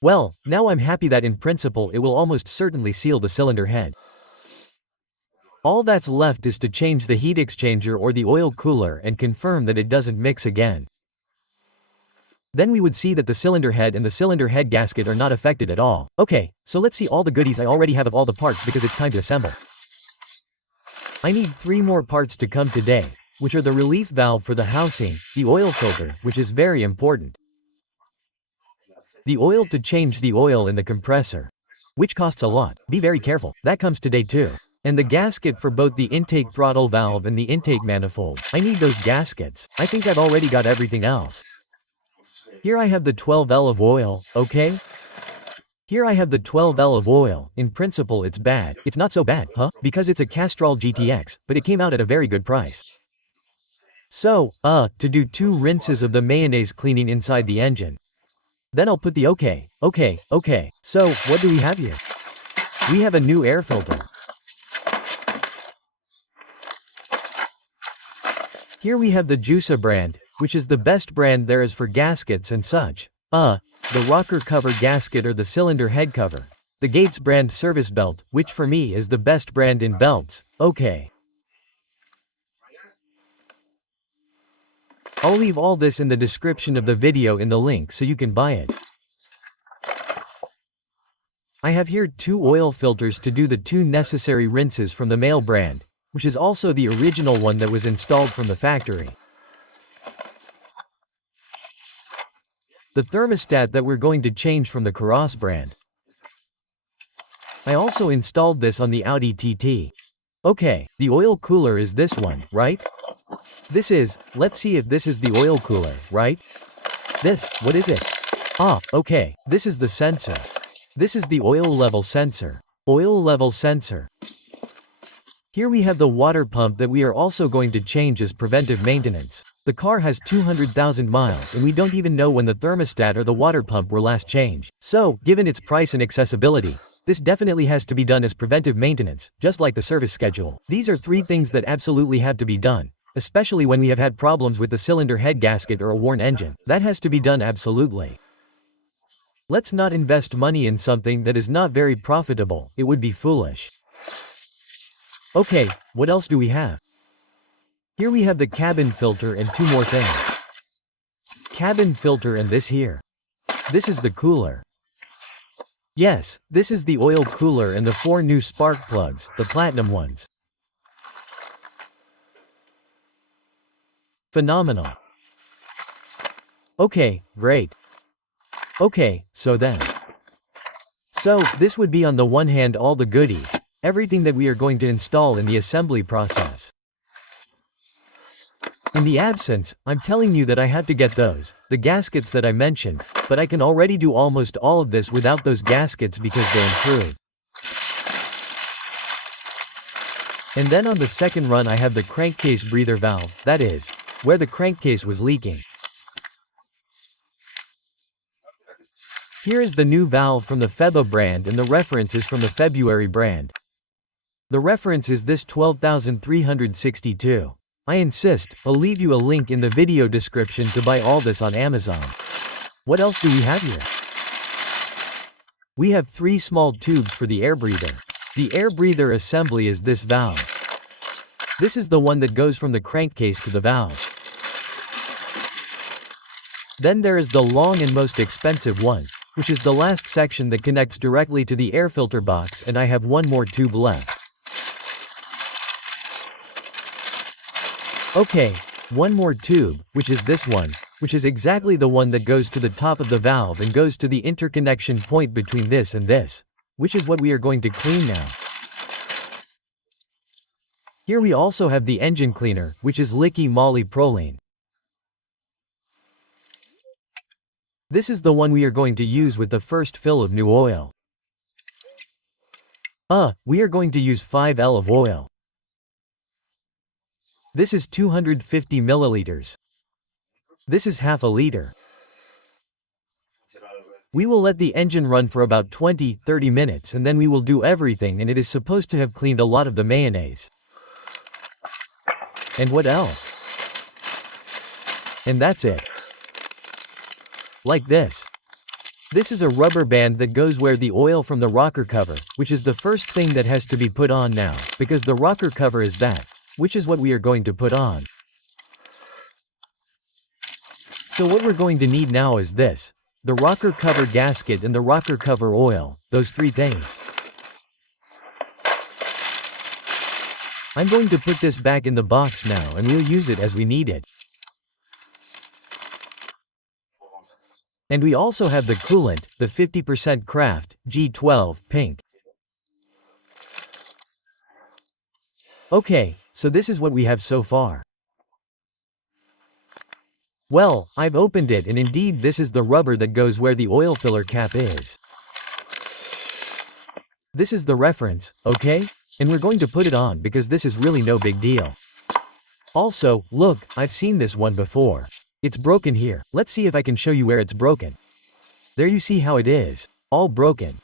Well, now I'm happy that in principle it will almost certainly seal the cylinder head. All that's left is to change the heat exchanger or the oil cooler and confirm that it doesn't mix again. Then we would see that the cylinder head and the cylinder head gasket are not affected at all. Okay, so let's see all the goodies I already have of all the parts because it's time to assemble. I need 3 more parts to come today, which are the relief valve for the housing, the oil filter, which is very important, the oil to change the oil in the compressor, which costs a lot, be very careful, that comes today too, and the gasket for both the intake throttle valve and the intake manifold. I need those gaskets. I think I've already got everything else. Here I have the 12L of oil, okay? Here I have the 12L of oil. In principle it's bad. It's not so bad, huh? Because it's a Castrol GTX, but it came out at a very good price. So, to do 2 rinses of the mayonnaise cleaning inside the engine. Then I'll put the okay. So, what do we have here? We have a new air filter. Here we have the Juica brand, which is the best brand there is for gaskets and such. The rocker cover gasket or the cylinder head cover. The Gates brand service belt, which for me is the best brand in belts. Okay. I'll leave all this in the description of the video in the link so you can buy it. I have here 2 oil filters to do the 2 necessary rinses from the male brand, which is also the original one that was installed from the factory. The thermostat that we're going to change from the Karas brand. I also installed this on the Audi TT. Okay, the oil cooler is this one, right? Let's see if this is the oil cooler, right? What is it? Okay, this is the sensor. This is the oil level sensor. Oil level sensor. Here we have the water pump that we are also going to change as preventive maintenance. The car has 200,000 miles and we don't even know when the thermostat or the water pump were last changed. So, given its price and accessibility, this definitely has to be done as preventive maintenance, just like the service schedule. These are 3 things that absolutely have to be done, especially when we have had problems with the cylinder head gasket or a worn engine. That has to be done absolutely. Let's not invest money in something that is not very profitable, it would be foolish. Okay, what else do we have? Here we have the cabin filter and 2 more things. Cabin filter and this here. This is the cooler. Yes, this is the oil cooler and the 4 new spark plugs, the platinum ones. Phenomenal. Okay, great. Okay, so this would be on the one hand all the goodies, everything that we are going to install in the assembly process. In the absence, I'm telling you that I have to get the gaskets that I mentioned, but I can already do almost all of this without those gaskets because they're improved. And then on the second run I have the crankcase breather valve, that is, where the crankcase was leaking. Here is the new valve from the Feba brand and the reference is from the February brand. The reference is this 12,362. I insist, I'll leave you a link in the video description to buy all this on Amazon. What else do we have here? We have 3 small tubes for the air breather. The air breather assembly is this valve. This is the one that goes from the crankcase to the valve. Then there is the long and most expensive one, which is the last section that connects directly to the air filter box, and I have 1 more tube left. Okay, 1 more tube, which is this one, which is exactly the one that goes to the top of the valve and goes to the interconnection point between this and this, which is what we are going to clean now. Here we also have the engine cleaner, which is Licky Moly Proline. This is the one we are going to use with the first fill of new oil. We are going to use 5L of oil. This is 250 milliliters. This is half a liter. We will let the engine run for about 20-30 minutes and then we will do everything, and it is supposed to have cleaned a lot of the mayonnaise. And what else? And that's it. Like this. This is a rubber band that goes where the oil from the rocker cover, which is the first thing that has to be put on now, because the rocker cover is that, which is what we are going to put on. So what we're going to need now is this. The rocker cover gasket and the rocker cover oil, those three things. I'm going to put this back in the box now and we'll use it as we need it. And we also have the coolant, the 50% Kraft, G12, pink. Okay, so this is what we have so far. Well, I've opened it and indeed this is the rubber that goes where the oil filler cap is. This is the reference, okay? And we're going to put it on because this is really no big deal. Also, look, I've seen this one before. It's broken here. Let's see if I can show you where it's broken. There you see how it is. All broken.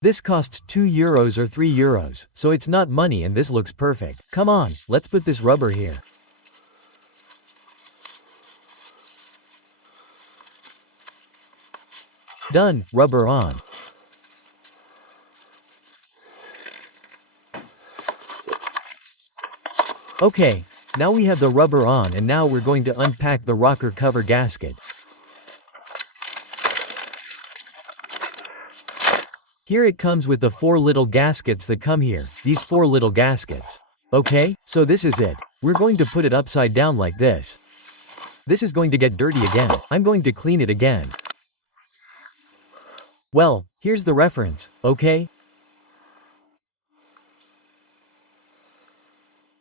This costs €2 or €3, so it's not money and this looks perfect. Come on, let's put this rubber here. Done, rubber on. Okay, now we have the rubber on and now we're going to unpack the rocker cover gasket. Here it comes with the 4 little gaskets that come here, these 4 little gaskets. Okay, so this is it. We're going to put it upside down like this. This is going to get dirty again. I'm going to clean it again. Well, here's the reference, okay?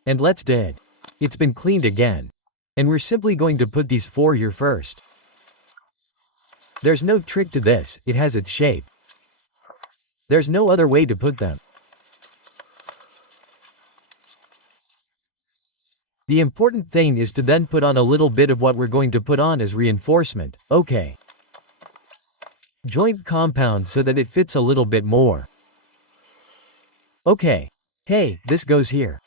And let's do it. It's been cleaned again. And we're simply going to put these 4 here first. There's no trick to this, it has its shape. There's no other way to put them. The important thing is to then put on a little bit of what we're going to put on as reinforcement, okay? Joint compound so that it fits a little bit more. Okay. Hey, this goes here.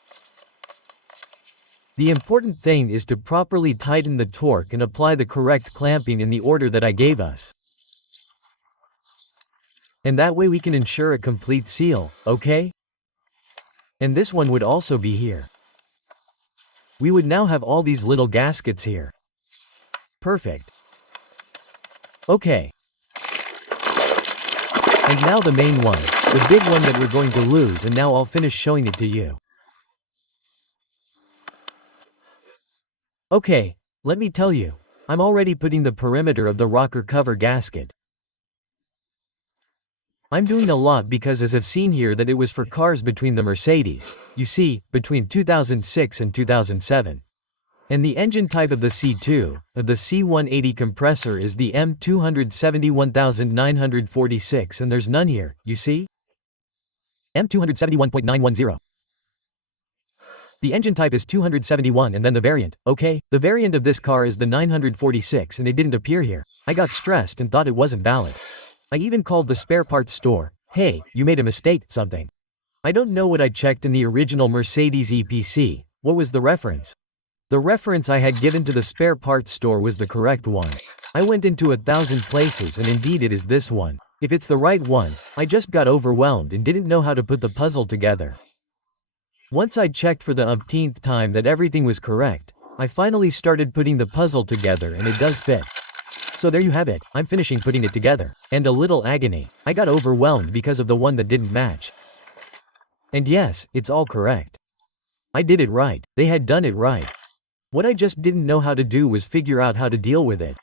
The important thing is to properly tighten the torque and apply the correct clamping in the order that I gave us. And that way we can ensure a complete seal, okay? And this one would also be here. We would now have all these little gaskets here. Perfect. Okay. And now the main one, the big one that we're going to lose, and now I'll finish showing it to you. Okay, let me tell you, I'm already putting the perimeter of the rocker cover gasket. I'm doing a lot because as I've seen here that it was for cars between the Mercedes, you see, between 2006 and 2007. And the engine type of the C2, of the C180 compressor is the M271,946 and there's none here, you see? M271.910. The engine type is 271 and then the variant, okay? The variant of this car is the 946 and it didn't appear here. I got stressed and thought it wasn't valid. I even called the spare parts store, hey, you made a mistake, something. I don't know what I checked in the original Mercedes EPC, what was the reference? The reference I had given to the spare parts store was the correct one. I went into 1,000 places and indeed it is this one. If it's the right one, I just got overwhelmed and didn't know how to put the puzzle together. Once I checked for the umpteenth time that everything was correct, I finally started putting the puzzle together and it does fit. So there you have it, I'm finishing putting it together. And a little agony. I got overwhelmed because of the one that didn't match. And yes, it's all correct. I did it right. They had done it right. What I just didn't know how to do was figure out how to deal with it.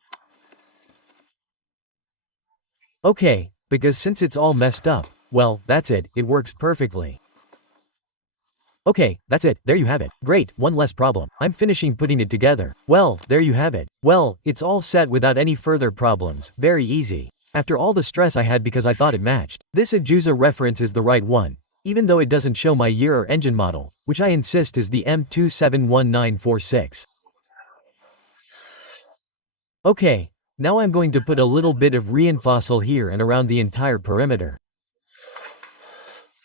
Okay, because since it's all messed up, well, that's it, it works perfectly. Okay, that's it, there you have it. Great, one less problem. I'm finishing putting it together. Well, there you have it. Well, it's all set without any further problems, very easy. After all the stress I had because I thought it matched. This Ajuza reference is the right one, even though it doesn't show my year or engine model, which I insist is the M271946. Okay, now I'm going to put a little bit of reinforcement here and around the entire perimeter.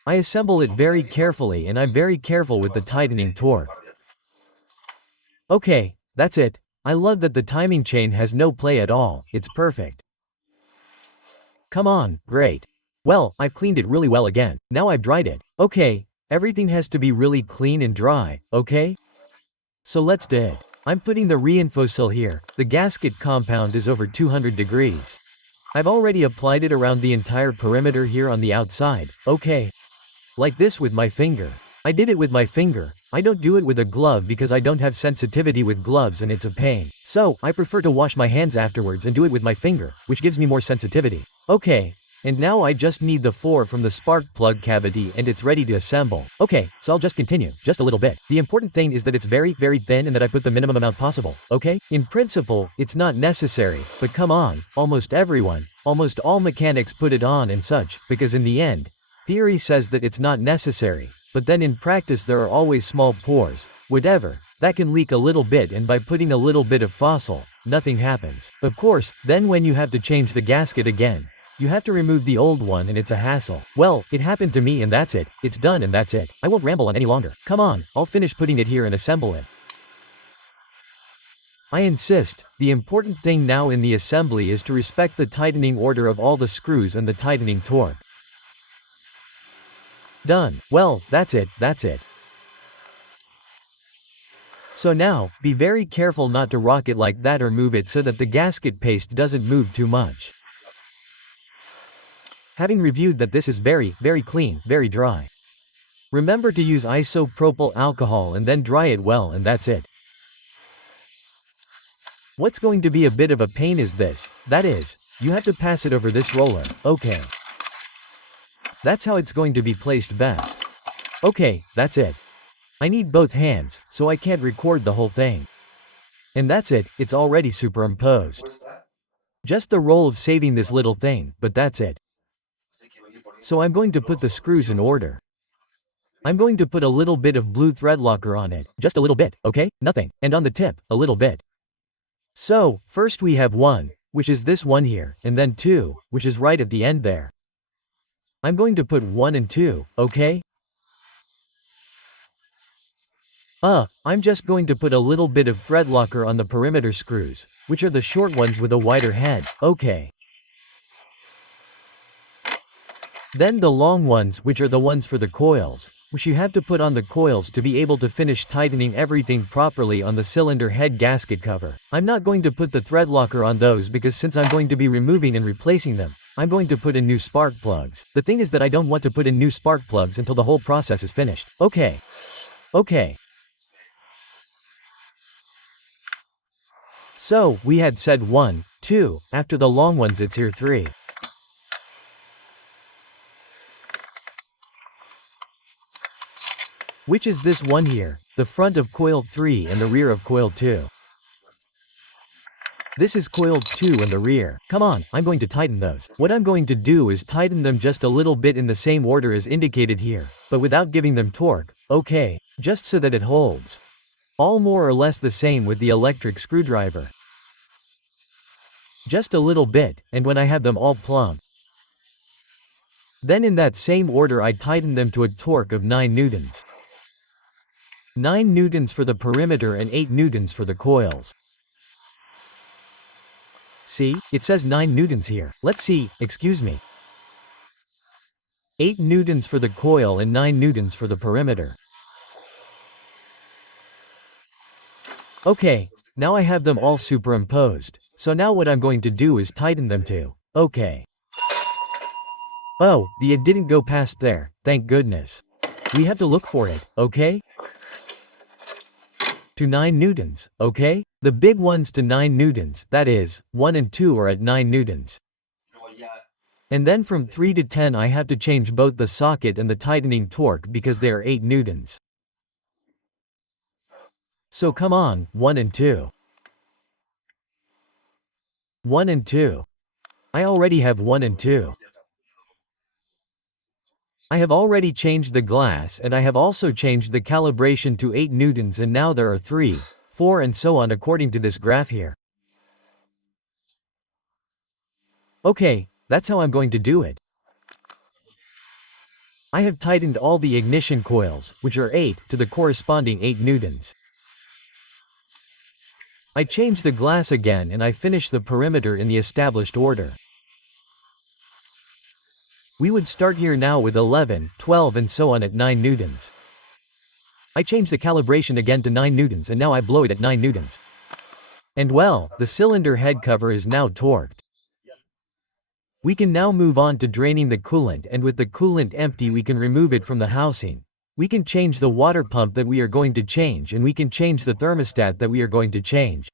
I assemble it very carefully and I'm very careful with the tightening torque. Okay, that's it. I love that the timing chain has no play at all, it's perfect. Come on, great. Well, I've cleaned it really well again. Now I've dried it. Okay, everything has to be really clean and dry, okay? So let's do it. I'm putting the reinfosil here. The gasket compound is over 200 degrees. I've already applied it around the entire perimeter here on the outside, okay? Like this with my finger. I did it with my finger. I don't do it with a glove because I don't have sensitivity with gloves and it's a pain. So, I prefer to wash my hands afterwards and do it with my finger, which gives me more sensitivity. Okay. And now I just need the 4 from the spark plug cavity and it's ready to assemble. Okay, so I'll just continue, just a little bit. The important thing is that it's very, very thin and that I put the minimum amount possible, okay? In principle, it's not necessary, but come on, almost everyone, almost all mechanics put it on and such, because in the end, theory says that it's not necessary, but then in practice there are always small pores, whatever, that can leak a little bit and by putting a little bit of fossil, nothing happens. Of course, then when you have to change the gasket again, you have to remove the old one and it's a hassle. Well, it happened to me and that's it. It's done and that's it. I won't ramble on any longer. Come on, I'll finish putting it here and assemble it. I insist, the important thing now in the assembly is to respect the tightening order of all the screws and the tightening torque. Done. Well, that's it. So now, be very careful not to rock it like that or move it so that the gasket paste doesn't move too much. Having reviewed that this is very, very clean, very dry. Remember to use isopropyl alcohol and then dry it well and that's it. What's going to be a bit of a pain is this, that is, you have to pass it over this roller, okay. That's how it's going to be placed best. Okay, that's it. I need both hands, so I can't record the whole thing. And that's it, it's already superimposed. Just the role of saving this little thing, but that's it. So I'm going to put the screws in order. I'm going to put a little bit of blue thread locker on it, just a little bit, okay, nothing, and on the tip, a little bit. So, first we have 1, which is this one here, and then 2, which is right at the end there. I'm going to put 1 and 2, okay? I'm just going to put a little bit of thread locker on the perimeter screws, which are the short ones with a wider head, okay. Then the long ones, which are the ones for the coils, which you have to put on the coils to be able to finish tightening everything properly on the cylinder head gasket cover. I'm not going to put the thread locker on those because since I'm going to be removing and replacing them, I'm going to put in new spark plugs. The thing is that I don't want to put in new spark plugs until the whole process is finished. Okay. So, we had said 1, 2, after the long ones it's here 3. Which is this one here, the front of coil 3 and the rear of coil 2. This is coil 2 and the rear. Come on, I'm going to tighten those. What I'm going to do is tighten them just a little bit in the same order as indicated here, but without giving them torque, okay, just so that it holds. All more or less the same with the electric screwdriver. Just a little bit, and when I have them all plumb. Then in that same order I tighten them to a torque of 9 newtons. 9 newtons for the perimeter and 8 newtons for the coils. See, it says 9 newtons here. Let's see, excuse me. 8 newtons for the coil and 9 newtons for the perimeter. Okay, now I have them all superimposed, so now what I'm going to do is tighten them to, okay. Oh, it didn't go past there, thank goodness. We have to look for it, okay? To 9 newtons, okay? The big ones to 9 newtons, that is, 1 and 2 are at 9 newtons. And then from 3 to 10 I have to change both the socket and the tightening torque because they are 8 newtons. So come on, 1 and 2. 1 and 2. I already have 1 and 2. I have already changed the glass and I have also changed the calibration to 8 newtons and now there are 3, 4 and so on according to this graph here. Okay, that's how I'm going to do it. I have tightened all the ignition coils, which are 8, to the corresponding 8 newtons. I change the glass again and I finish the perimeter in the established order. We would start here now with 11, 12 and so on at 9 newtons. I change the calibration again to 9 newtons and now I blow it at 9 newtons. And well, the cylinder head cover is now torqued. We can now move on to draining the coolant, and with the coolant empty we can remove it from the housing. We can change the water pump that we are going to change, and we can change the thermostat that we are going to change.